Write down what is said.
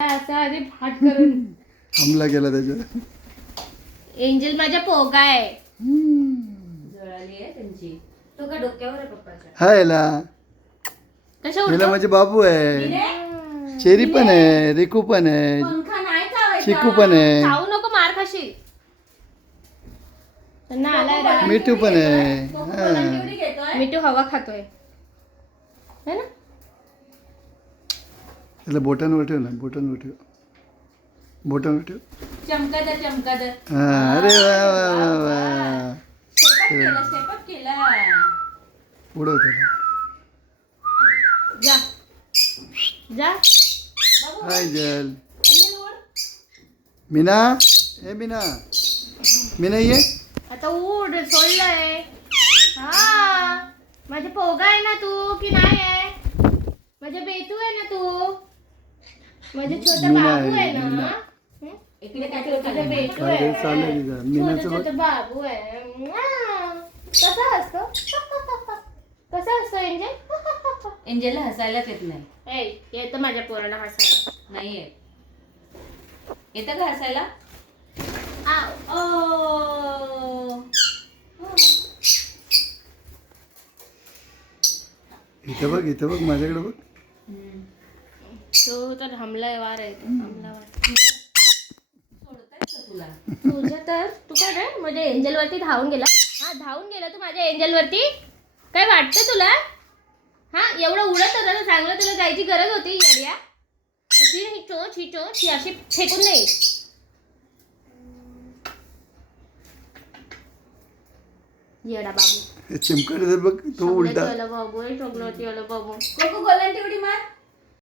असं आधी फाट करून हमला केला त्याच्या. एंजल माझ्या पोगा आहे. जळाली आहे त्यांची. तो का डोक्यावर आहे पप्पाच्या? हा याला कशा याला उडतो? माझे बाबू आहे, चेरी पण आहे, रिकू पण आहे, पंखा नाही चावायचा. चिकू पण आहे, खाऊ नको, मार खाशील. त्यांना आलाय राग. मिठू पण आहे. कोको हा. कोलांटी घेतोय. मिठू हवा खातोय है ना. त्याला बोटांवर ठेव ना, बोटांवर ठेव, बोटांवर ठेव. चमकादर चमकादर. हा, अरे वा वा वा वा. स्टेपअप केला. उडव त्याला. जा जा. हाय जल. मीना, ए मीना, मीना ये. आता उड, सोडलंय. हा, माझे पोगा आहे ना तू की नाही आहे? माझे बेटू आहे ना तू? माझे छोटा मीना बाबू आहे, आहे ना. मीना. हं? इकडे काय छोटा बेटू काय आहे. चाललंय तिचं? मीनाचं छोटा बघ. छोटा बाबू आहे. कसा असतो? कसा असतो एंजल? एंजलला हसायलाच येत नाही. येतं माझ्या पोराला हसायला. नाही येत. येतं का हसायला? आव. ओ. इथं बघ, इथं बघ, माझ्याकडे बघ. तो तर हमलावार आहे. हमलावार. सोडताय का तुला? तुझं तर तू काय रे माझ्या एंजल वरती धावून गेला. हा, धावून गेला तू माझ्या एंजल वरती. काय वाटतं तुला? हा, एवढं उडत होता तर चांगलं तुला जायची गरज होती येड्या. अशी ही चोच, ही चोच, ही अशी फेकून नाही. येडा बाबू. चिमकट बघ, तो उलटा. चॉकलेट वाला बाबू आहे, चॉकलेट वाला बाबू. कोको कोलांटी उडी मार.